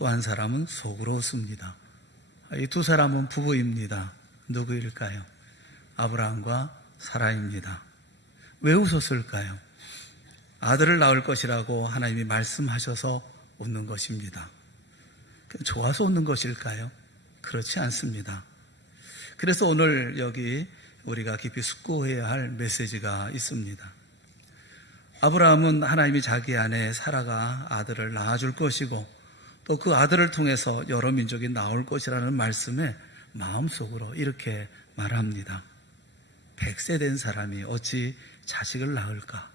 또 한 사람은 속으로 웃습니다. 이 두 사람은 부부입니다. 누구일까요? 아브라함과 사라입니다. 왜 웃었을까요? 아들을 낳을 것이라고 하나님이 말씀하셔서 웃는 것입니다. 좋아서 웃는 것일까요? 그렇지 않습니다. 그래서 오늘 여기 우리가 깊이 숙고해야 할 메시지가 있습니다. 아브라함은 하나님이 자기 아내 사라가 아들을 낳아줄 것이고 또 그 아들을 통해서 여러 민족이 나올 것이라는 말씀에 마음속으로 이렇게 말합니다. 100세 된 사람이 어찌 자식을 낳을까?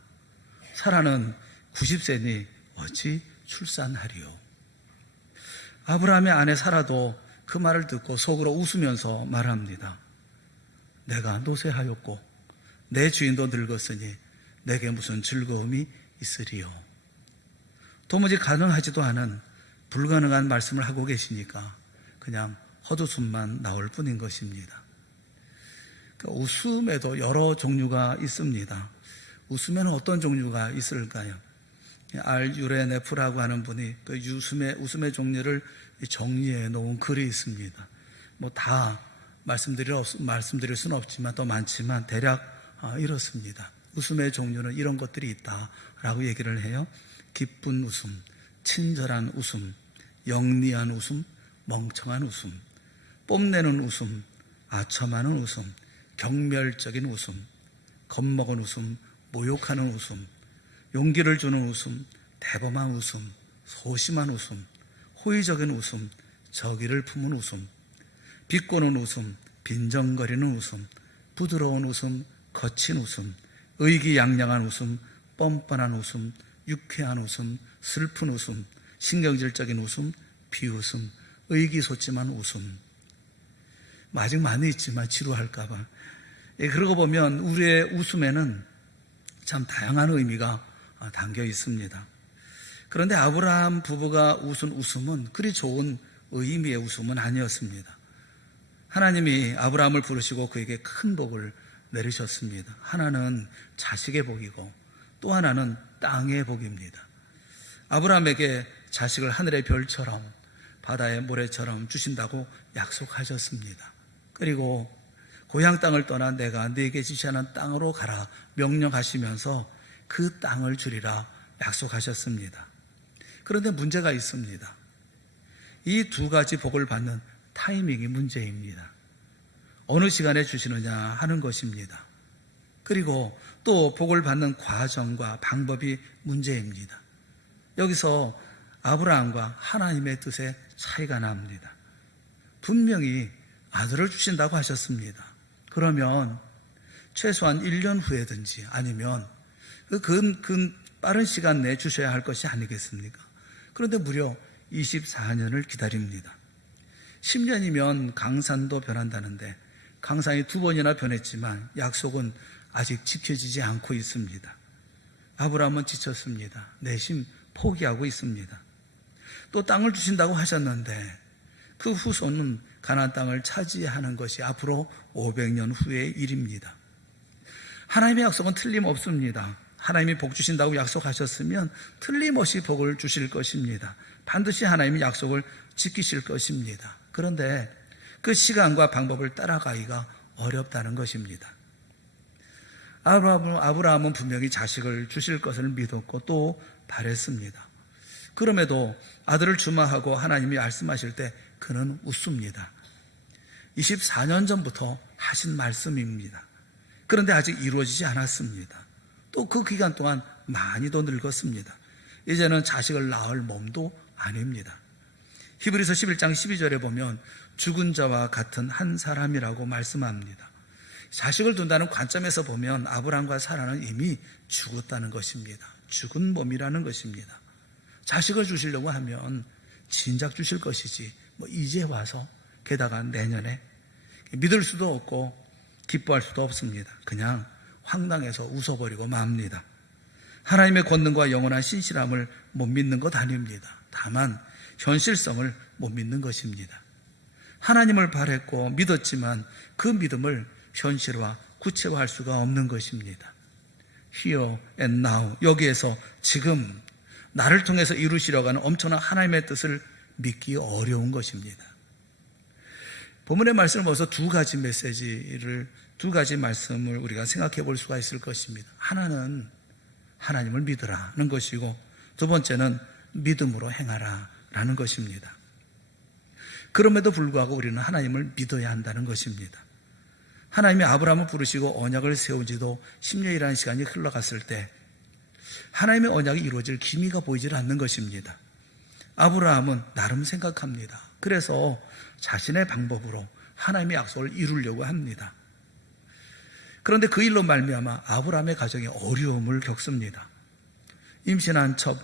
사라는 90세니 어찌 출산하리요? 아브라함의 아내 사라도 그 말을 듣고 속으로 웃으면서 말합니다. 내가 노쇠하였고 내 주인도 늙었으니 내게 무슨 즐거움이 있으리요? 도무지 가능하지도 않은 불가능한 말씀을 하고 계시니까 그냥 헛웃음만 나올 뿐인 것입니다. 웃음에도 여러 종류가 있습니다. 웃음에는 어떤 종류가 있을까요? 알유레네프라고 하는 분이 그 웃음의 종류를 정리해 놓은 글이 있습니다. 다 말씀드릴 수는 없지만 더 많지만 대략 이렇습니다. 웃음의 종류는 이런 것들이 있다라고 얘기를 해요. 기쁜 웃음, 친절한 웃음, 영리한 웃음, 멍청한 웃음, 뽐내는 웃음, 아첨하는 웃음, 경멸적인 웃음, 겁먹은 웃음, 모욕하는 웃음, 용기를 주는 웃음, 대범한 웃음, 소심한 웃음, 호의적인 웃음, 저기를 품은 웃음, 비꼬는 웃음, 빈정거리는 웃음, 부드러운 웃음, 거친 웃음, 의기양양한 웃음, 뻔뻔한 웃음, 유쾌한 웃음, 슬픈 웃음, 신경질적인 웃음, 비웃음, 의기소침한 웃음. 아직 많이 있지만 지루할까봐. 그러고 보면 우리의 웃음에는 참 다양한 의미가 담겨 있습니다. 그런데 아브라함 부부가 웃은 웃음은 그리 좋은 의미의 웃음은 아니었습니다. 하나님이 아브라함을 부르시고 그에게 큰 복을 내리셨습니다. 하나는 자식의 복이고 또 하나는 땅의 복입니다. 아브라함에게 자식을 하늘의 별처럼 바다의 모래처럼 주신다고 약속하셨습니다. 그리고 고향 땅을 떠나 내가 네게 지시하는 땅으로 가라 명령하시면서 그 땅을 주리라 약속하셨습니다. 그런데 문제가 있습니다. 이 두 가지 복을 받는 타이밍이 문제입니다. 어느 시간에 주시느냐 하는 것입니다. 그리고 또 복을 받는 과정과 방법이 문제입니다. 여기서 아브라함과 하나님의 뜻에 차이가 납니다. 분명히 아들을 주신다고 하셨습니다. 그러면 최소한 1년 후에든지 아니면 그 빠른 시간 내에 주셔야 할 것이 아니겠습니까? 그런데 무려 24년을 기다립니다. 10년이면 강산도 변한다는데 강산이 2번이나 변했지만 약속은 아직 지켜지지 않고 있습니다. 아브라함은 지쳤습니다. 내심 포기하고 있습니다. 또 땅을 주신다고 하셨는데 그 후손은 가나안 땅을 차지하는 것이 앞으로 500년 후의 일입니다. 하나님의 약속은 틀림없습니다. 하나님이 복 주신다고 약속하셨으면 틀림없이 복을 주실 것입니다. 반드시 하나님이 약속을 지키실 것입니다. 그런데 그 시간과 방법을 따라가기가 어렵다는 것입니다. 아브라함은 분명히 자식을 주실 것을 믿었고 또 바랬습니다. 그럼에도 아들을 주마하고 하나님이 말씀하실 때 그는 웃습니다. 24년 전부터 하신 말씀입니다. 그런데 아직 이루어지지 않았습니다. 또 그 기간 동안 많이 더 늙었습니다. 이제는 자식을 낳을 몸도 아닙니다. 히브리서 11장 12절에 보면 죽은 자와 같은 한 사람이라고 말씀합니다. 자식을 둔다는 관점에서 보면 아브라함과 사라는 이미 죽었다는 것입니다. 죽은 몸이라는 것입니다. 자식을 주시려고 하면 진작 주실 것이지 이제 와서 게다가 내년에 믿을 수도 없고 기뻐할 수도 없습니다. 그냥 황당해서 웃어버리고 맙니다. 하나님의 권능과 영원한 신실함을 못 믿는 것 아닙니다. 다만 현실성을 못 믿는 것입니다. 하나님을 바랬고 믿었지만 그 믿음을 현실화, 구체화할 수가 없는 것입니다. Here and now, 여기에서 지금 나를 통해서 이루시려고 하는 엄청난 하나님의 뜻을 믿기 어려운 것입니다. 본문의 말씀을 보면서 두 가지 말씀을 우리가 생각해 볼 수가 있을 것입니다. 하나는 하나님을 믿으라는 것이고, 두 번째는 믿음으로 행하라라는 것입니다. 그럼에도 불구하고 우리는 하나님을 믿어야 한다는 것입니다. 하나님이 아브라함을 부르시고 언약을 세운 지도 10년이라는 시간이 흘러갔을 때 하나님의 언약이 이루어질 기미가 보이질 않는 것입니다. 아브라함은 나름 생각합니다. 그래서 자신의 방법으로 하나님의 약속을 이루려고 합니다. 그런데 그 일로 말미암아 아브라함의 가정이 어려움을 겪습니다. 임신한 첩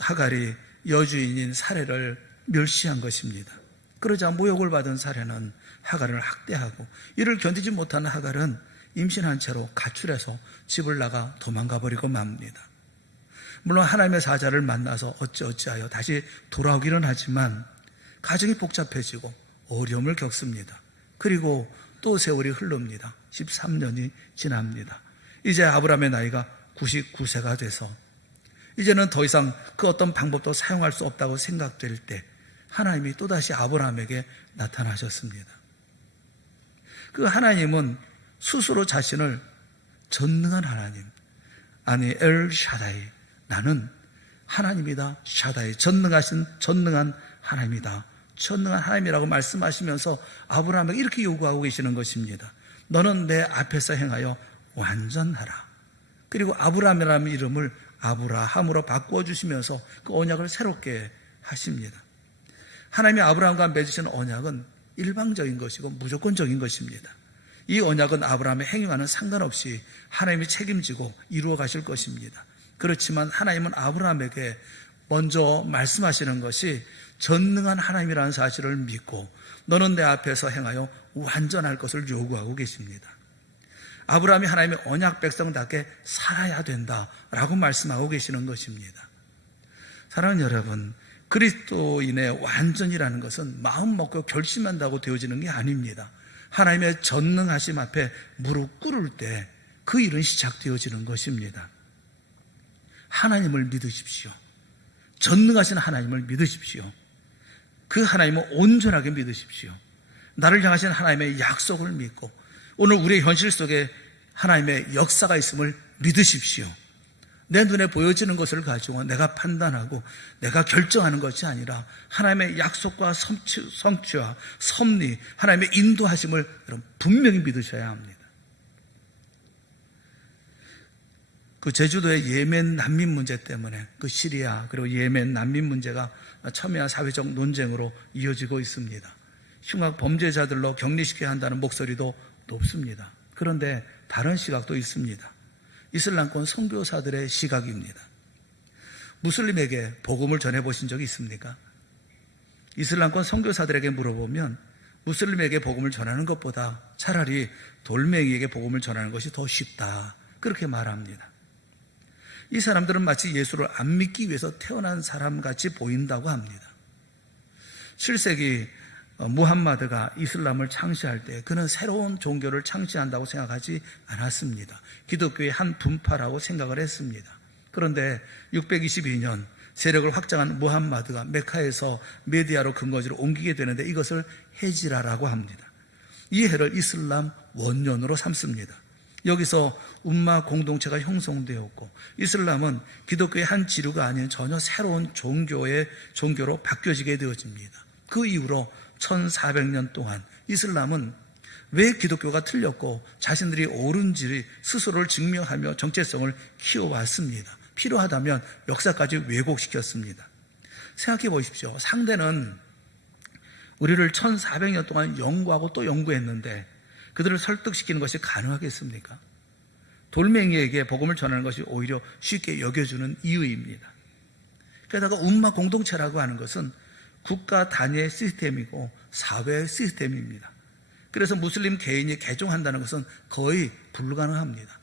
하갈이 여주인인 사레를 멸시한 것입니다. 그러자 모욕을 받은 사레는 하갈을 학대하고, 이를 견디지 못하는 하갈은 임신한 채로 가출해서 집을 나가 도망가 버리고 맙니다. 물론 하나님의 사자를 만나서 어찌어찌하여 다시 돌아오기는 하지만 가정이 복잡해지고 어려움을 겪습니다. 그리고 또 세월이 흐릅니다. 13년이 지납니다. 이제 아브라함의 나이가 99세가 돼서 이제는 더 이상 그 어떤 방법도 사용할 수 없다고 생각될 때 하나님이 또다시 아브라함에게 나타나셨습니다. 그 하나님은 스스로 자신을 전능한 하나님, 아니 엘 샤다이, 나는 하나님이다, 샤다이, 전능한 하나님이다, 전능한 하나님이라고 말씀하시면서 아브라함에게 이렇게 요구하고 계시는 것입니다. 너는 내 앞에서 행하여 완전하라. 그리고 아브라함이라는 이름을 아브라함으로 바꾸어 주시면서 그 언약을 새롭게 하십니다. 하나님이 아브라함과 맺으신 언약은 일방적인 것이고 무조건적인 것입니다. 이 언약은 아브라함의 행위와는 상관없이 하나님이 책임지고 이루어 가실 것입니다. 그렇지만 하나님은 아브라함에게 먼저 말씀하시는 것이 전능한 하나님이라는 사실을 믿고 너는 내 앞에서 행하여 완전할 것을 요구하고 계십니다. 아브라함이 하나님의 언약 백성답게 살아야 된다라고 말씀하고 계시는 것입니다. 사랑하는 여러분, 그리스도인의 완전이라는 것은 마음 먹고 결심한다고 되어지는 게 아닙니다. 하나님의 전능하심 앞에 무릎 꿇을 때 그 일은 시작되어지는 것입니다. 하나님을 믿으십시오. 전능하신 하나님을 믿으십시오. 그 하나님을 온전하게 믿으십시오. 나를 향하신 하나님의 약속을 믿고 오늘 우리의 현실 속에 하나님의 역사가 있음을 믿으십시오. 내 눈에 보여지는 것을 가지고 내가 판단하고 내가 결정하는 것이 아니라 하나님의 약속과 성취와 섭리, 하나님의 인도하심을 여러분 분명히 믿으셔야 합니다. 그 제주도의 예멘 난민 문제 때문에 그 시리아 그리고 예멘 난민 문제가 첨예한 사회적 논쟁으로 이어지고 있습니다. 흉악 범죄자들로 격리시켜야 한다는 목소리도 높습니다. 그런데 다른 시각도 있습니다. 이슬람권 선교사들의 시각입니다. 무슬림에게 복음을 전해보신 적이 있습니까? 이슬람권 선교사들에게 물어보면 무슬림에게 복음을 전하는 것보다 차라리 돌멩이에게 복음을 전하는 것이 더 쉽다, 그렇게 말합니다. 이 사람들은 마치 예수를 안 믿기 위해서 태어난 사람같이 보인다고 합니다. 7세기 무함마드가 이슬람을 창시할 때 그는 새로운 종교를 창시한다고 생각하지 않았습니다. 기독교의 한 분파라고 생각을 했습니다. 그런데 622년 세력을 확장한 무함마드가 메카에서 메디아로 근거지를 옮기게 되는데 이것을 헤지라라고 합니다. 이 해를 이슬람 원년으로 삼습니다. 여기서 umma 공동체가 형성되었고 이슬람은 기독교의 한 지류가 아닌 전혀 새로운 종교로 바뀌어지게 되어집니다. 그 이후로 1400년 동안 이슬람은 왜 기독교가 틀렸고 자신들이 옳은지 스스로를 증명하며 정체성을 키워왔습니다. 필요하다면 역사까지 왜곡시켰습니다. 생각해 보십시오. 상대는 우리를 1400년 동안 연구하고 또 연구했는데 그들을 설득시키는 것이 가능하겠습니까? 돌멩이에게 복음을 전하는 것이 오히려 쉽게 여겨주는 이유입니다. 게다가 umma 공동체라고 하는 것은 국가 단위의 시스템이고 사회의 시스템입니다. 그래서 무슬림 개인이 개종한다는 것은 거의 불가능합니다.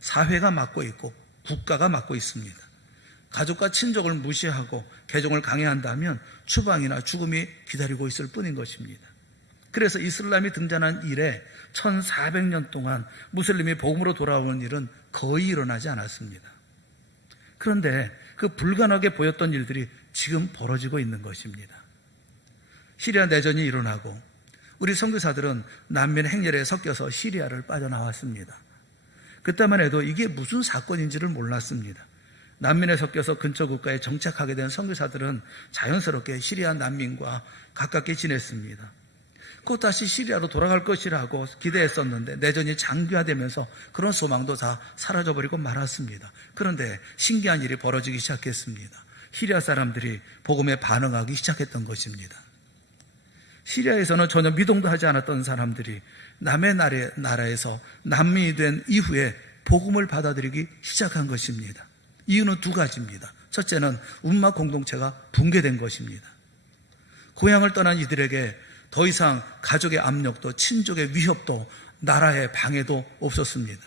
사회가 맡고 있고 국가가 맡고 있습니다. 가족과 친족을 무시하고 개종을 강요한다면 추방이나 죽음이 기다리고 있을 뿐인 것입니다. 그래서 이슬람이 등장한 이래 1400년 동안 무슬림이 복음으로 돌아오는 일은 거의 일어나지 않았습니다. 그런데 그 불가능하게 보였던 일들이 지금 벌어지고 있는 것입니다. 시리아 내전이 일어나고 우리 선교사들은 난민 행렬에 섞여서 시리아를 빠져나왔습니다. 그때만 해도 이게 무슨 사건인지를 몰랐습니다. 난민에 섞여서 근처 국가에 정착하게 된 선교사들은 자연스럽게 시리아 난민과 가깝게 지냈습니다. 곧 다시 시리아로 돌아갈 것이라고 기대했었는데 내전이 장기화되면서 그런 소망도 다 사라져버리고 말았습니다. 그런데 신기한 일이 벌어지기 시작했습니다. 시리아 사람들이 복음에 반응하기 시작했던 것입니다. 시리아에서는 전혀 미동도 하지 않았던 사람들이 남의 나라에서 난민이 된 이후에 복음을 받아들이기 시작한 것입니다. 이유는 두 가지입니다. 첫째는 움마 공동체가 붕괴된 것입니다. 고향을 떠난 이들에게 더 이상 가족의 압력도 친족의 위협도 나라의 방해도 없었습니다.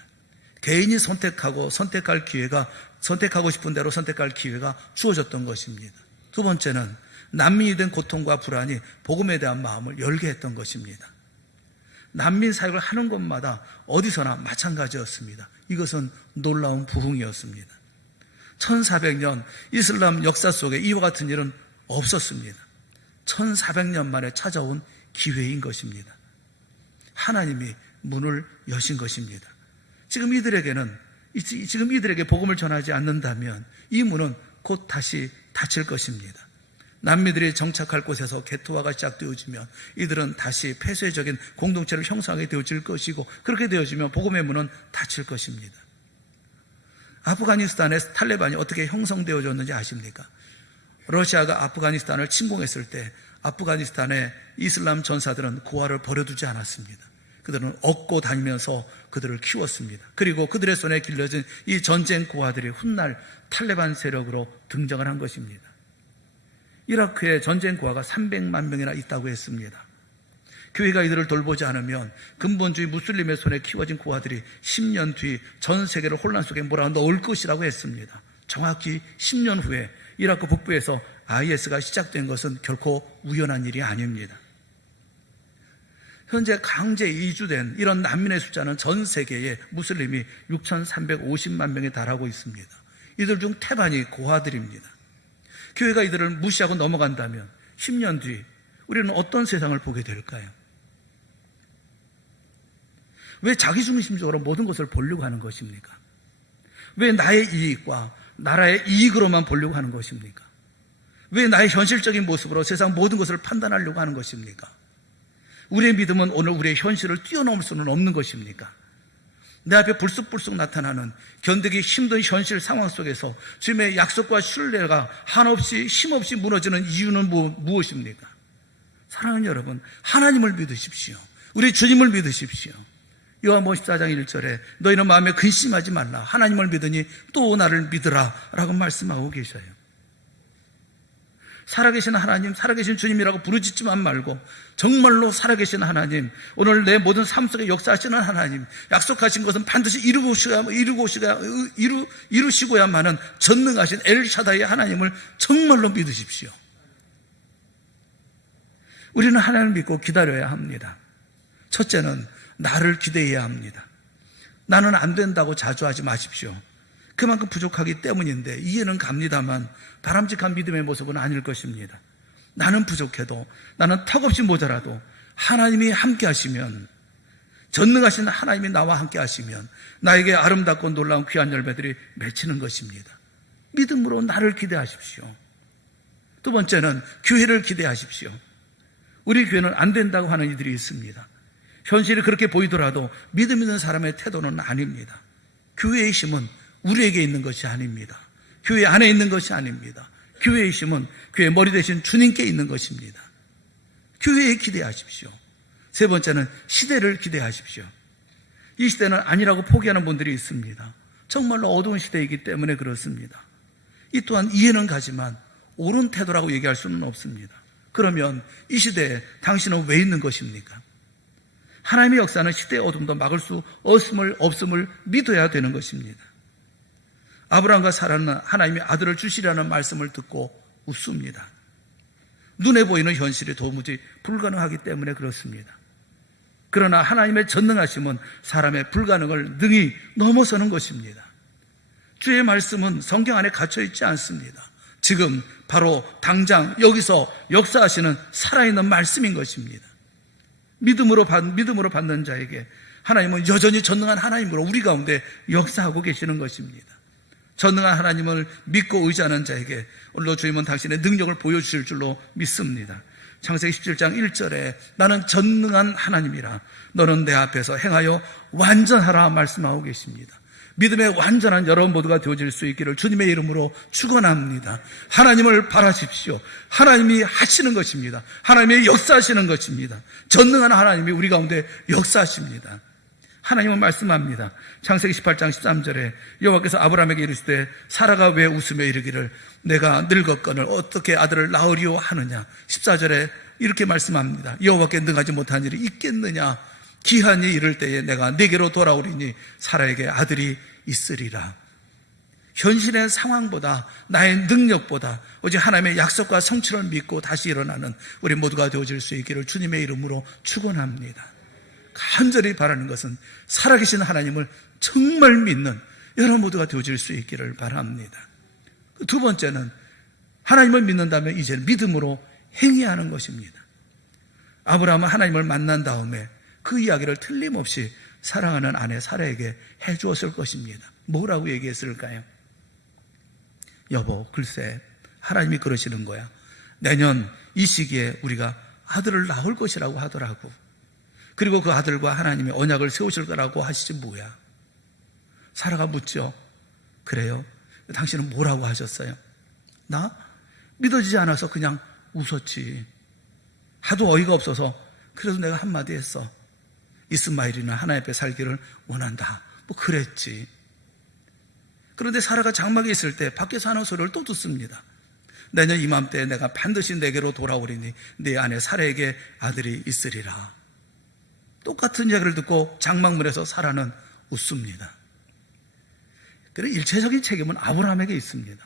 개인이 선택하고 선택하고 싶은 대로 선택할 기회가 주어졌던 것입니다. 두 번째는 난민이 된 고통과 불안이 복음에 대한 마음을 열게 했던 것입니다. 난민 사역을 하는 곳마다 어디서나 마찬가지였습니다. 이것은 놀라운 부흥이었습니다. 1400년 이슬람 역사 속에 이와 같은 일은 없었습니다. 1400년 만에 찾아온 기회인 것입니다. 하나님이 문을 여신 것입니다. 지금 이들에게 복음을 전하지 않는다면 이 문은 곧 다시 닫힐 것입니다. 난민들이 정착할 곳에서 개토화가 시작되어지면 이들은 다시 폐쇄적인 공동체를 형성하게 되어질 것이고 그렇게 되어지면 복음의 문은 닫힐 것입니다. 아프가니스탄의 탈레반이 어떻게 형성되어졌는지 아십니까? 러시아가 아프가니스탄을 침공했을 때 아프가니스탄의 이슬람 전사들은 고아를 버려두지 않았습니다. 그들은 얻고 다니면서 그들을 키웠습니다. 그리고 그들의 손에 길러진 이 전쟁 고아들이 훗날 탈레반 세력으로 등장을 한 것입니다. 이라크에 전쟁 고아가 300만 명이나 있다고 했습니다. 교회가 이들을 돌보지 않으면 근본주의 무슬림의 손에 키워진 고아들이 10년 뒤 전 세계를 혼란 속에 몰아넣을 것이라고 했습니다. 정확히 10년 후에 이라크 북부에서 IS가 시작된 것은 결코 우연한 일이 아닙니다. 현재 강제 이주된 이런 난민의 숫자는 전 세계에 무슬림이 6,350만 명에 달하고 있습니다. 이들 중 태반이 고아들입니다. 교회가 이들을 무시하고 넘어간다면 10년 뒤 우리는 어떤 세상을 보게 될까요? 왜 자기중심적으로 모든 것을 보려고 하는 것입니까? 왜 나의 이익과 나라의 이익으로만 보려고 하는 것입니까? 왜 나의 현실적인 모습으로 세상 모든 것을 판단하려고 하는 것입니까? 우리의 믿음은 오늘 우리의 현실을 뛰어넘을 수는 없는 것입니까? 내 앞에 불쑥불쑥 나타나는 견디기 힘든 현실 상황 속에서 주님의 약속과 신뢰가 한없이 힘없이 무너지는 이유는 무엇입니까? 사랑하는 여러분, 하나님을 믿으십시오. 우리 주님을 믿으십시오. 요한복음 14장 1절에 너희는 마음에 근심하지 말라. 하나님을 믿으니 또 나를 믿으라 라고 말씀하고 계셔요. 살아계신 하나님, 살아계신 주님이라고 부르짖지만 말고 정말로 살아계신 하나님, 오늘 내 모든 삶 속에 역사하시는 하나님, 약속하신 것은 반드시 이루시고야만은 전능하신 엘샤다의 하나님을 정말로 믿으십시오. 우리는 하나님을 믿고 기다려야 합니다. 첫째는 나를 기대해야 합니다. 나는 안 된다고 자주하지 마십시오. 그만큼 부족하기 때문인데 이해는 갑니다만 바람직한 믿음의 모습은 아닐 것입니다. 나는 부족해도, 나는 턱없이 모자라도 하나님이 함께 하시면, 전능하신 하나님이 나와 함께 하시면 나에게 아름답고 놀라운 귀한 열매들이 맺히는 것입니다. 믿음으로 나를 기대하십시오. 두 번째는 교회를 기대하십시오. 우리 교회는 안 된다고 하는 이들이 있습니다. 현실이 그렇게 보이더라도 믿음 있는 사람의 태도는 아닙니다. 교회의 힘은 우리에게 있는 것이 아닙니다. 교회 안에 있는 것이 아닙니다. 교회의 힘은 교회 머리 대신 주님께 있는 것입니다. 교회에 기대하십시오. 세 번째는 시대를 기대하십시오. 이 시대는 아니라고 포기하는 분들이 있습니다. 정말로 어두운 시대이기 때문에 그렇습니다. 이 또한 이해는 가지만 옳은 태도라고 얘기할 수는 없습니다. 그러면 이 시대에 당신은 왜 있는 것입니까? 하나님의 역사는 시대의 어둠도 막을 수 없음을 믿어야 되는 것입니다. 아브라함과 사라는 하나님이 아들을 주시라는 말씀을 듣고 웃습니다. 눈에 보이는 현실이 도무지 불가능하기 때문에 그렇습니다. 그러나 하나님의 전능하심은 사람의 불가능을 능히 넘어서는 것입니다. 주의 말씀은 성경 안에 갇혀 있지 않습니다. 지금 바로 당장 여기서 역사하시는 살아있는 말씀인 것입니다. 믿음으로 받는 자에게 하나님은 여전히 전능한 하나님으로 우리 가운데 역사하고 계시는 것입니다. 전능한 하나님을 믿고 의지하는 자에게 오늘도 주님은 당신의 능력을 보여주실 줄로 믿습니다. 창세기 17장 1절에 나는 전능한 하나님이라 너는 내 앞에서 행하여 완전하라 말씀하고 계십니다. 믿음의 완전한 여러분 모두가 되어질 수 있기를 주님의 이름으로 축원합니다. 하나님을 바라십시오. 하나님이 하시는 것입니다. 하나님이 역사하시는 것입니다. 전능한 하나님이 우리 가운데 역사하십니다. 하나님은 말씀합니다. 창세기 18장 13절에 여호와께서 아브라함에게 이르시되 사라가 왜 웃으며 이르기를 내가 늙었거늘 어떻게 아들을 낳으리오 하느냐. 14절에 이렇게 말씀합니다. 여호와께 능하지 못한 일이 있겠느냐. 기한이 이를 때에 내가 네게로 돌아오리니 사라에게 아들이 있으리라. 현실의 상황보다 나의 능력보다 오직 하나님의 약속과 성취를 믿고 다시 일어나는 우리 모두가 되어질 수 있기를 주님의 이름으로 축원합니다. 간절히 바라는 것은 살아계신 하나님을 정말 믿는 여러분 모두가 되어질 수 있기를 바랍니다. 두 번째는 하나님을 믿는다면 이제 믿음으로 행위하는 것입니다. 아브라함은 하나님을 만난 다음에 그 이야기를 틀림없이 사랑하는 아내 사라에게 해주었을 것입니다. 뭐라고 얘기했을까요? 여보, 글쎄 하나님이 그러시는 거야. 내년 이 시기에 우리가 아들을 낳을 것이라고 하더라고. 그리고 그 아들과 하나님이 언약을 세우실 거라고 하시지 뭐야. 사라가 묻죠. 그래요? 당신은 뭐라고 하셨어요? 나? 믿어지지 않아서 그냥 웃었지. 하도 어이가 없어서 그래도 내가 한마디 했어. 이스마엘이나 하나님 앞에 살기를 원한다. 뭐 그랬지. 그런데 사라가 장막에 있을 때 밖에서 하는 소리를 또 듣습니다. 내년 이맘때에 내가 반드시 내게로 돌아오리니 네 아내 사라에게 아들이 있으리라. 똑같은 이야기를 듣고 장막문에서 사라는 웃습니다. 그리고 일체적인 책임은 아브라함에게 있습니다.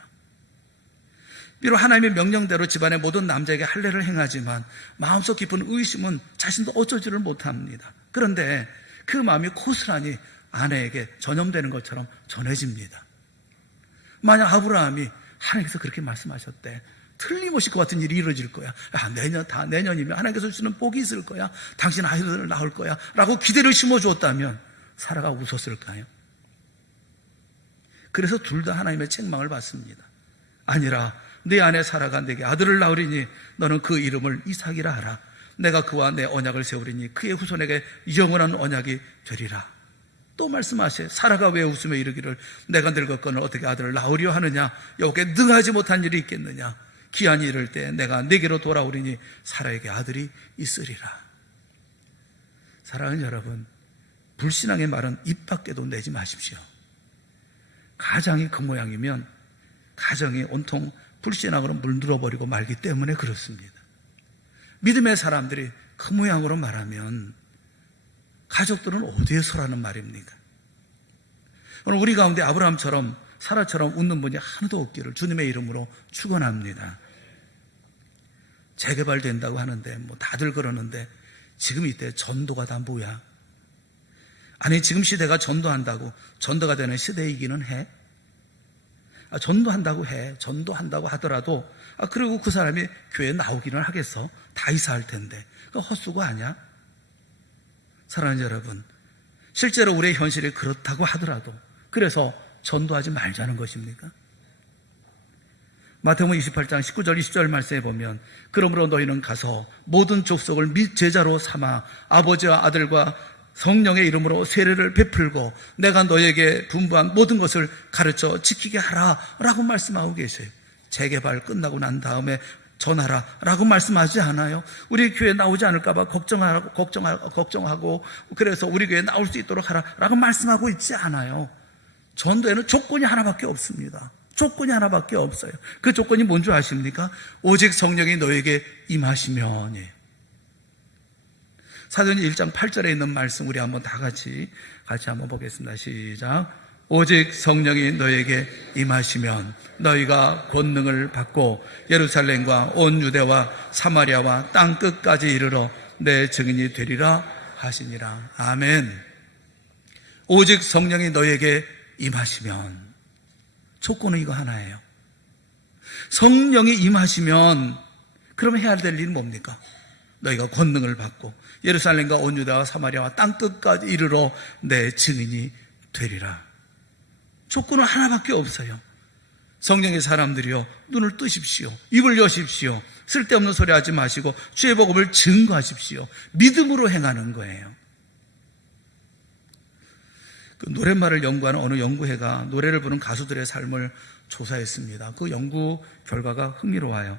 비록 하나님의 명령대로 집안의 모든 남자에게 할례를 행하지만 마음속 깊은 의심은 자신도 어쩌지를 못합니다. 그런데 그 마음이 고스란히 아내에게 전염되는 것처럼 전해집니다. 만약 아브라함이 하나님께서 그렇게 말씀하셨대. 틀림없이 그 같은 일이 이루어질 거야. 내년이면 하나님께서 주시는 복이 있을 거야. 당신 아이들을 낳을 거야. 라고 기대를 심어주었다면 사라가 웃었을까요? 그래서 둘 다 하나님의 책망을 받습니다. 아니라 네 아내 사라가 내게 아들을 낳으리니 너는 그 이름을 이삭이라 하라. 내가 그와 내 언약을 세우리니 그의 후손에게 영원한 언약이 되리라. 또 말씀하시에 사라가 왜 웃으며 이르기를 내가 늙었거늘 어떻게 아들을 낳으려 하느냐. 여호와께 능하지 못한 일이 있겠느냐. 기한이 이를 때 내가 네게로 돌아오리니 사라에게 아들이 있으리라. 사랑하는 여러분, 불신앙의 말은 입 밖에도 내지 마십시오. 가장이 그 모양이면 가정이 온통 불신앙으로 물들어버리고 말기 때문에 그렇습니다. 믿음의 사람들이 그 모양으로 말하면 가족들은 어디에 서라는 말입니까? 오늘 우리 가운데 아브라함처럼 사라처럼 웃는 분이 하나도 없기를 주님의 이름으로 축원합니다. 재개발된다고 하는데 뭐 다들 그러는데 지금 이때 전도가 다 뭐야? 아니 지금 시대가 전도한다고 전도가 되는 시대이기는 해? 전도한다고 해. 전도한다고 하더라도 그리고 그 사람이 교회에 나오기는 하겠어? 다 이사할 텐데 그거 헛수고 아니야? 사랑하는 여러분, 실제로 우리의 현실이 그렇다고 하더라도 그래서 전도하지 말자는 것입니까? 마태복음 28장 19절 20절 말씀에 보면 그러므로 너희는 가서 모든 족속을 및 제자로 삼아 아버지와 아들과 성령의 이름으로 세례를 베풀고 내가 너희에게 분부한 모든 것을 가르쳐 지키게 하라 라고 말씀하고 계세요. 재개발 끝나고 난 다음에 전하라 라고 말씀하지 않아요. 우리 교회에 나오지 않을까 봐 걱정하고 그래서 우리 교회에 나올 수 있도록 하라 라고 말씀하고 있지 않아요. 전도에는 조건이 하나밖에 없습니다. 조건이 하나밖에 없어요. 그 조건이 뭔 줄 아십니까? 오직 성령이 너에게 임하시면. 사도행전 1장 8절에 있는 말씀 우리 한번 다 같이 한번 보겠습니다. 시작. 오직 성령이 너에게 임하시면 너희가 권능을 받고 예루살렘과 온 유대와 사마리아와 땅 끝까지 이르러 내 증인이 되리라 하시니라. 아멘. 오직 성령이 너에게 임하시면 조건은 이거 하나예요. 성령이 임하시면 그러면 해야 될 일은 뭡니까? 너희가 권능을 받고 예루살렘과 온 유다와 사마리아와 땅끝까지 이르러 내 증인이 되리라. 조건은 하나밖에 없어요. 성령의 사람들이여 눈을 뜨십시오. 입을 여십시오. 쓸데없는 소리 하지 마시고 주의 복음을 증거하십시오. 믿음으로 행하는 거예요. 그 노랫말을 연구하는 어느 연구회가 노래를 부르는 가수들의 삶을 조사했습니다. 그 연구 결과가 흥미로워요.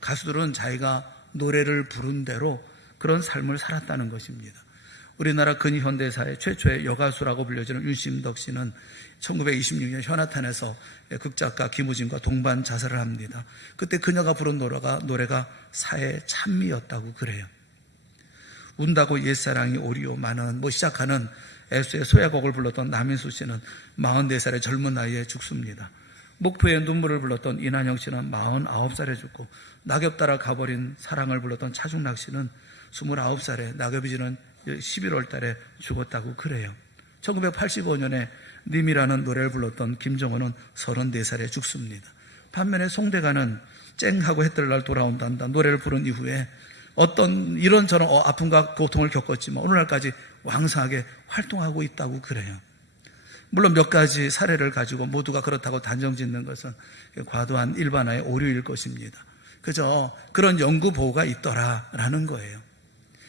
가수들은 자기가 노래를 부른 대로 그런 삶을 살았다는 것입니다. 우리나라 근현대사의 최초의 여가수라고 불려지는 윤심덕 씨는 1926년 현아탄에서 극작가 김우진과 동반 자살을 합니다. 그때 그녀가 부른 노래가 사회 찬미였다고 그래요. 운다고 옛사랑이 오리오 많은 시작하는 애수의 소야곡을 불렀던 남인수 씨는 44살의 젊은 나이에 죽습니다. 목포의 눈물을 불렀던 이난영 씨는 49살에 죽고 낙엽 따라 가버린 사랑을 불렀던 차중락 씨는 29살에 낙엽이 지는 11월 달에 죽었다고 그래요. 1985년에 님이라는 노래를 불렀던 김정은은 34살에 죽습니다. 반면에 송대가는 쨍하고 해뜰 날 돌아온단다 노래를 부른 이후에 어떤 이런저런 아픔과 고통을 겪었지만 오늘날까지 왕성하게 활동하고 있다고 그래요. 물론 몇 가지 사례를 가지고 모두가 그렇다고 단정짓는 것은 과도한 일반화의 오류일 것입니다. 그저 그런 연구 보고가 있더라라는 거예요.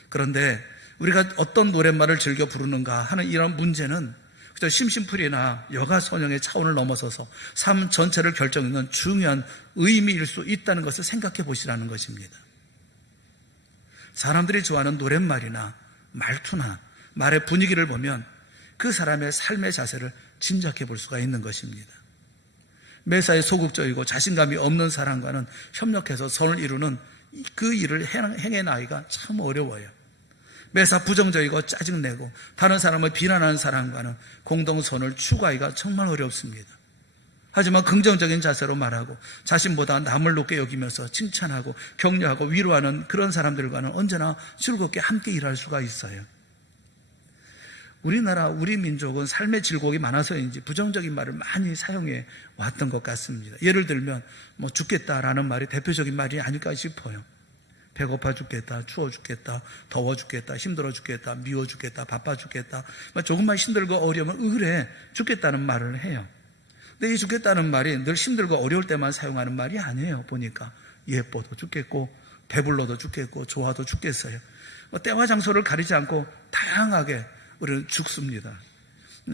그런데 우리가 어떤 노랫말을 즐겨 부르는가 하는 이런 문제는 그저 심심풀이나 여가선영의 차원을 넘어서서 삶 전체를 결정짓는 중요한 의미일 수 있다는 것을 생각해 보시라는 것입니다. 사람들이 좋아하는 노랫말이나 말투나 말의 분위기를 보면 그 사람의 삶의 자세를 짐작해 볼 수가 있는 것입니다. 매사에 소극적이고 자신감이 없는 사람과는 협력해서 선을 이루는 그 일을 행해나기가 참 어려워요. 매사 부정적이고 짜증내고 다른 사람을 비난하는 사람과는 공동선을 추구하기가 정말 어렵습니다. 하지만 긍정적인 자세로 말하고 자신보다 남을 높게 여기면서 칭찬하고 격려하고 위로하는 그런 사람들과는 언제나 즐겁게 함께 일할 수가 있어요. 우리나라, 우리 민족은 삶의 질곡이 많아서인지 부정적인 말을 많이 사용해 왔던 것 같습니다. 예를 들면 죽겠다라는 말이 대표적인 말이 아닐까 싶어요. 배고파 죽겠다, 추워 죽겠다, 더워 죽겠다, 힘들어 죽겠다, 미워 죽겠다, 바빠 죽겠다. 조금만 힘들고 어려우면 그래 죽겠다는 말을 해요. 근데 이 죽겠다는 말이 늘 힘들고 어려울 때만 사용하는 말이 아니에요. 보니까 예뻐도 죽겠고 배불러도 죽겠고 좋아도 죽겠어요. 때와 장소를 가리지 않고 다양하게 우리는 죽습니다.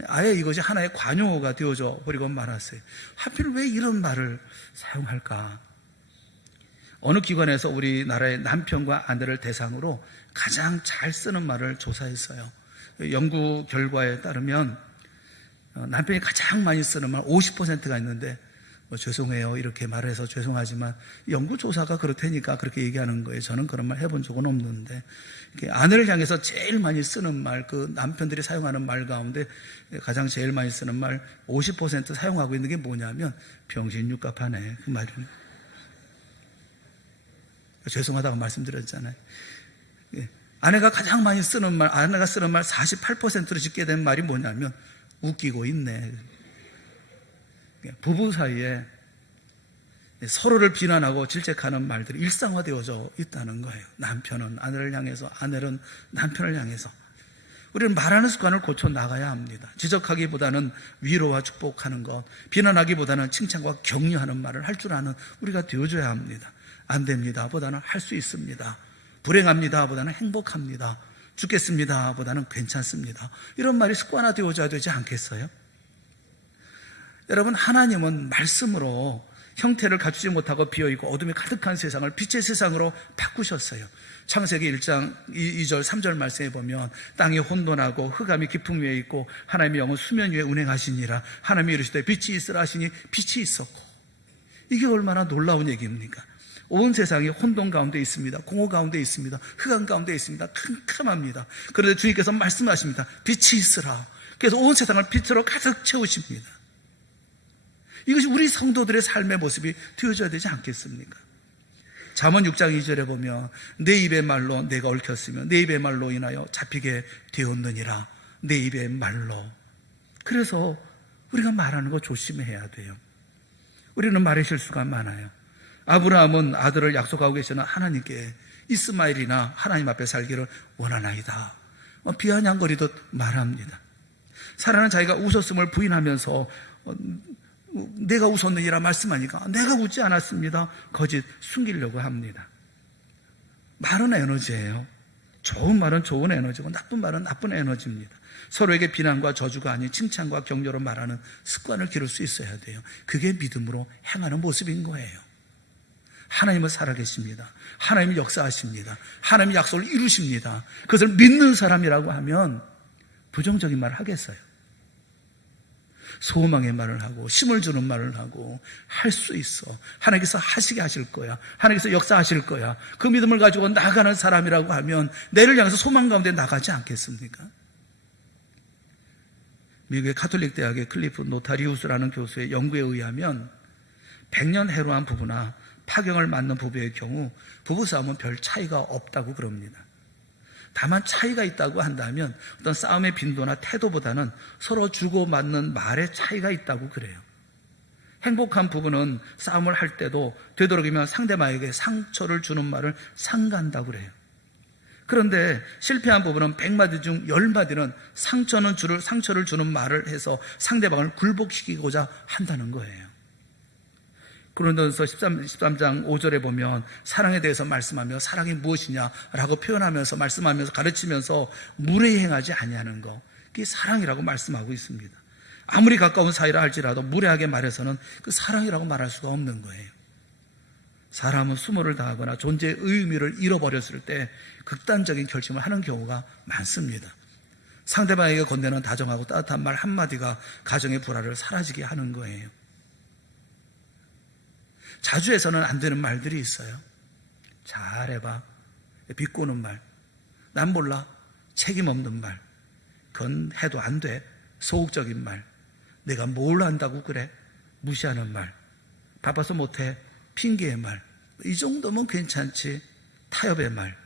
아예 이것이 하나의 관용어가 되어져 버리고 말았어요. 하필 왜 이런 말을 사용할까? 어느 기관에서 우리나라의 남편과 아내를 대상으로 가장 잘 쓰는 말을 조사했어요. 연구 결과에 따르면 남편이 가장 많이 쓰는 말 50%가 있는데 죄송해요 이렇게 말해서 죄송하지만 연구조사가 그렇다니까 그렇게 얘기하는 거예요. 저는 그런 말 해본 적은 없는데 아내를 향해서 제일 많이 쓰는 말, 그 남편들이 사용하는 말 가운데 가장 제일 많이 쓰는 말 50% 사용하고 있는 게 뭐냐면 병신 육갑하네 그 말이에요. 죄송하다고 말씀드렸잖아요. 아내가 가장 많이 쓰는 말, 아내가 쓰는 말 48%로 짓게 된 말이 뭐냐면 웃기고 있네. 부부 사이에 서로를 비난하고 질책하는 말들이 일상화되어져 있다는 거예요. 남편은 아내를 향해서, 아내는 남편을 향해서. 우리는 말하는 습관을 고쳐 나가야 합니다. 지적하기보다는 위로와 축복하는 것, 비난하기보다는 칭찬과 격려하는 말을 할 줄 아는 우리가 되어줘야 합니다. 안 됩니다 보다는 할 수 있습니다. 불행합니다 보다는 행복합니다. 죽겠습니다 보다는 괜찮습니다. 이런 말이 습관화되어져야 되지 않겠어요? 여러분, 하나님은 말씀으로 형태를 갖추지 못하고 비어있고 어둠이 가득한 세상을 빛의 세상으로 바꾸셨어요. 창세기 1장 2절 3절 말씀에 보면 땅이 혼돈하고 흑암이 깊음 위에 있고 하나님의 영은 수면 위에 운행하시니라. 하나님이 이르시되 빛이 있으라 하시니 빛이 있었고. 이게 얼마나 놀라운 얘기입니까? 온 세상이 혼돈 가운데 있습니다. 공허 가운데 있습니다. 흑암 가운데 있습니다. 캄캄합니다. 그런데 주님께서 말씀하십니다. 빛이 있으라. 그래서 온 세상을 빛으로 가득 채우십니다. 이것이 우리 성도들의 삶의 모습이 되어져야 되지 않겠습니까? 잠언 6장 2절에 보면 내 입의 말로 내가 얽혔으며 내 입의 말로 인하여 잡히게 되었느니라. 내 입의 말로. 그래서 우리가 말하는 거 조심해야 돼요. 우리는 말의 실수가 많아요. 아브라함은 아들을 약속하고 계시는 하나님께 이스마엘이나 하나님 앞에 살기를 원하나이다. 비아냥거리듯 말합니다. 사라는 자기가 웃었음을 부인하면서 내가 웃었느니라 말씀하니까 내가 웃지 않았습니다. 거짓 숨기려고 합니다. 말은 에너지예요. 좋은 말은 좋은 에너지고 나쁜 말은 나쁜 에너지입니다. 서로에게 비난과 저주가 아닌 칭찬과 격려로 말하는 습관을 기를 수 있어야 돼요. 그게 믿음으로 행하는 모습인 거예요. 하나님은 살아계십니다. 하나님이 역사하십니다. 하나님이 약속을 이루십니다. 그것을 믿는 사람이라고 하면 부정적인 말을 하겠어요? 소망의 말을 하고 힘을 주는 말을 하고 할 수 있어. 하나님께서 하시게 하실 거야. 하나님께서 역사하실 거야. 그 믿음을 가지고 나가는 사람이라고 하면 내를 향해서 소망 가운데 나가지 않겠습니까? 미국의 가톨릭 대학의 클리프 노타리우스라는 교수의 연구에 의하면 100년 해로한 부부나 파경을 맞는 부부의 경우 부부싸움은 별 차이가 없다고 그럽니다. 다만 차이가 있다고 한다면 어떤 싸움의 빈도나 태도보다는 서로 주고받는 말의 차이가 있다고 그래요. 행복한 부부는 싸움을 할 때도 되도록이면 상대방에게 상처를 주는 말을 삼가한다고 그래요. 그런데 실패한 부부는 100마디 중 10마디는 상처를 주는 말을 해서 상대방을 굴복시키고자 한다는 거예요. 고린도전서 13장 5절에 보면 사랑에 대해서 말씀하며 사랑이 무엇이냐라고 표현하면서 말씀하면서 가르치면서 무례히 행하지 아니하는 것, 그게 사랑이라고 말씀하고 있습니다. 아무리 가까운 사이라 할지라도 무례하게 말해서는 그 사랑이라고 말할 수가 없는 거예요. 사람은 수모를 당하거나 존재의 의미를 잃어버렸을 때 극단적인 결심을 하는 경우가 많습니다. 상대방에게 건네는 다정하고 따뜻한 말 한마디가 가정의 불화를 사라지게 하는 거예요. 자주 해서는 안 되는 말들이 있어요. 잘해봐. 비꼬는 말. 난 몰라. 책임 없는 말. 그건 해도 안 돼. 소극적인 말. 내가 뭘 한다고 그래. 무시하는 말. 바빠서 못해. 핑계의 말. 이 정도면 괜찮지. 타협의 말.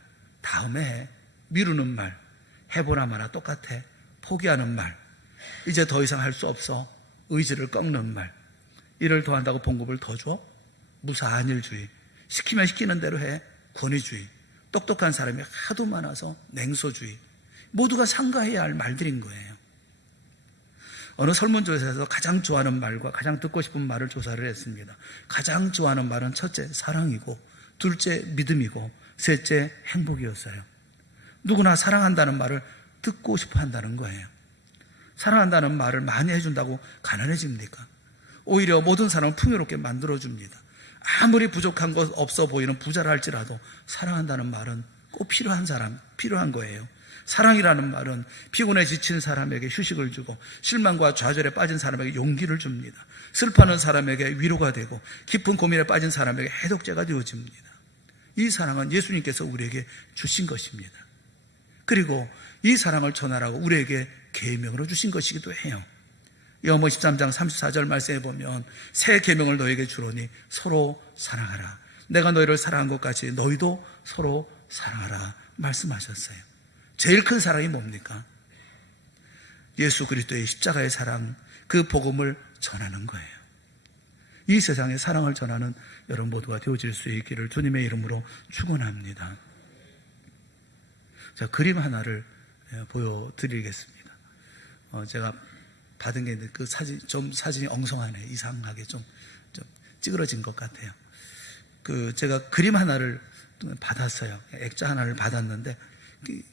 다음에 해. 미루는 말. 해보나 마나 똑같아. 포기하는 말. 이제 더 이상 할 수 없어. 의지를 꺾는 말. 일을 더 한다고 봉급을 더 줘? 무사한 일주의. 시키면 시키는 대로 해. 권위주의. 똑똑한 사람이 하도 많아서 냉소주의. 모두가 삼가해야 할 말들인 거예요. 어느 설문조사에서 가장 좋아하는 말과 가장 듣고 싶은 말을 조사를 했습니다. 가장 좋아하는 말은 첫째 사랑이고, 둘째 믿음이고, 셋째 행복이었어요. 누구나 사랑한다는 말을 듣고 싶어 한다는 거예요. 사랑한다는 말을 많이 해준다고 가난해집니까? 오히려 모든 사람을 풍요롭게 만들어줍니다. 아무리 부족한 것 없어 보이는 부자라 할지라도 사랑한다는 말은 꼭 필요한 거예요. 사랑이라는 말은 피곤해 지친 사람에게 휴식을 주고 실망과 좌절에 빠진 사람에게 용기를 줍니다. 슬퍼하는 사람에게 위로가 되고 깊은 고민에 빠진 사람에게 해독제가 되어집니다. 이 사랑은 예수님께서 우리에게 주신 것입니다. 그리고 이 사랑을 전하라고 우리에게 계명으로 주신 것이기도 해요. 요한복음 13장 34절 말씀에 보면 새 계명을 너에게 주노니 서로 사랑하라. 내가 너희를 사랑한 것 같이 너희도 서로 사랑하라 말씀하셨어요. 제일 큰 사랑이 뭡니까? 예수 그리스도의 십자가의 사랑, 그 복음을 전하는 거예요. 이 세상에 사랑을 전하는 여러분 모두가 되어질 수 있기를 주님의 이름으로 축원합니다. 자, 그림 하나를 보여드리겠습니다. 제가 받은 게 있는데 그 사진이 엉성하네. 이상하게 좀 찌그러진 것 같아요. 제가 그림 하나를 받았어요. 액자 하나를 받았는데 이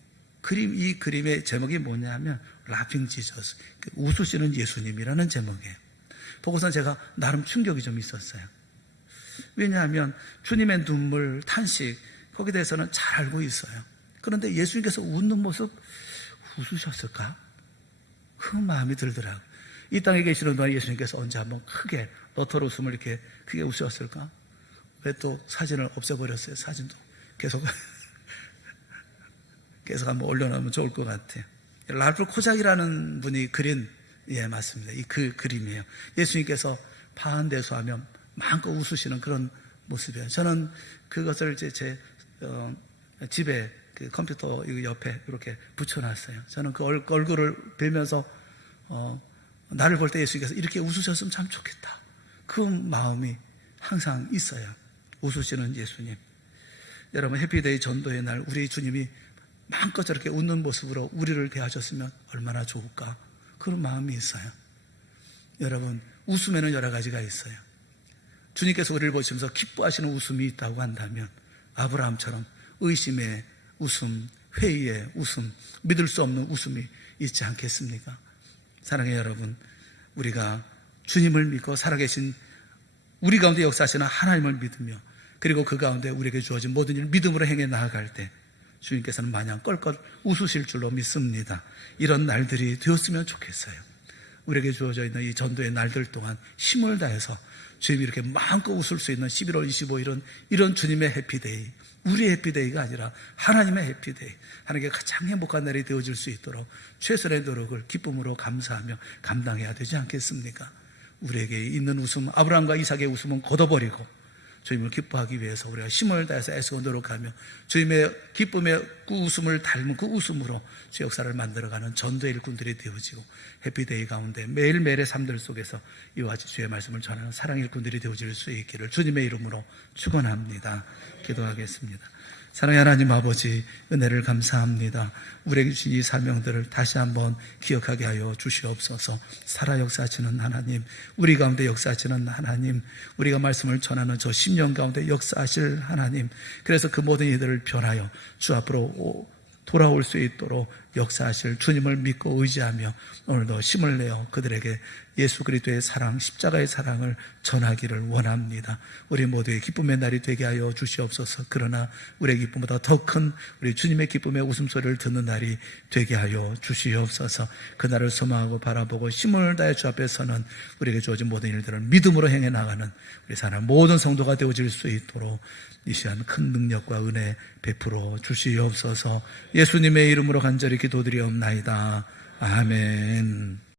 그림의 제목이 뭐냐면 라핑 지저스, 웃으시는 예수님이라는 제목이에요. 보고서 제가 나름 충격이 좀 있었어요. 왜냐하면 주님의 눈물, 탄식 거기에 대해서는 잘 알고 있어요. 그런데 예수님께서 웃는 모습 웃으셨을까? 그 마음이 들더라고요. 이 땅에 계시는 동안 예수님께서 언제 한번 크게 너털 웃음을 이렇게 크게 웃으셨을까? 왜 또 사진을 없애버렸어요? 사진도 계속 한번 올려놓으면 좋을 것 같아요. 랄프 코작이라는 분이 그린, 예, 맞습니다. 그 그림이에요. 예수님께서 파한대소하면 마음껏 웃으시는 그런 모습이에요. 저는 그것을 제 집에 그 컴퓨터 옆에 이렇게 붙여놨어요. 저는 그 얼굴을 뵈면서 나를 볼 때 예수님께서 이렇게 웃으셨으면 참 좋겠다. 그 마음이 항상 있어요. 웃으시는 예수님. 여러분, 해피데이 전도의 날 우리 주님이 마음껏 저렇게 웃는 모습으로 우리를 대하셨으면 얼마나 좋을까, 그런 마음이 있어요. 여러분, 웃음에는 여러 가지가 있어요. 주님께서 우리를 보시면서 기뻐하시는 웃음이 있다고 한다면 아브라함처럼 의심의 웃음, 회의의 웃음, 믿을 수 없는 웃음이 있지 않겠습니까? 사랑해요 여러분, 우리가 주님을 믿고 살아계신 우리 가운데 역사하시는 하나님을 믿으며 그리고 그 가운데 우리에게 주어진 모든 일을 믿음으로 행해 나아갈 때 주님께서는 마냥 껄껄 웃으실 줄로 믿습니다. 이런 날들이 되었으면 좋겠어요. 우리에게 주어져 있는 이 전도의 날들 동안 힘을 다해서 주님이 이렇게 마음껏 웃을 수 있는 11월 25일은 이런 주님의 해피데이, 우리의 해피데이가 아니라 하나님의 해피데이, 하나님께 가장 행복한 날이 되어질 수 있도록 최선의 노력을 기쁨으로 감사하며 감당해야 되지 않겠습니까? 우리에게 있는 웃음, 아브라함과 이삭의 웃음은 걷어버리고 주님을 기뻐하기 위해서 우리가 힘을 다해서 애쓰고 노력하며 주님의 기쁨의 그 웃음을 닮은 그 웃음으로 주 역사를 만들어가는 전도의 일꾼들이 되어지고 해피데이 가운데 매일매일의 삶들 속에서 이와 같이 주의 말씀을 전하는 사랑의 일꾼들이 되어질 수 있기를 주님의 이름으로 축원합니다. 기도하겠습니다. 사랑의 하나님 아버지, 은혜를 감사합니다. 우리에게 주신 이 사명들을 다시 한번 기억하게 하여 주시옵소서. 살아 역사하시는 하나님, 우리 가운데 역사하시는 하나님, 우리가 말씀을 전하는 저 10년 가운데 역사하실 하나님, 그래서 그 모든 이들을 변하여 주 앞으로 돌아올 수 있도록 역사하실 주님을 믿고 의지하며 오늘도 힘을 내어 그들에게 예수 그리스도의 사랑, 십자가의 사랑을 전하기를 원합니다. 우리 모두의 기쁨의 날이 되게 하여 주시옵소서. 그러나 우리의 기쁨보다 더 큰 우리 주님의 기쁨의 웃음소리를 듣는 날이 되게 하여 주시옵소서. 그날을 소망하고 바라보고 힘을 다해 주 앞에 서는 우리에게 주어진 모든 일들을 믿음으로 행해 나가는 우리 사람 모든 성도가 되어질 수 있도록 이 시간 큰 능력과 은혜 베풀어 주시옵소서. 예수님의 이름으로 간절히 기도드리옵나이다. 아멘.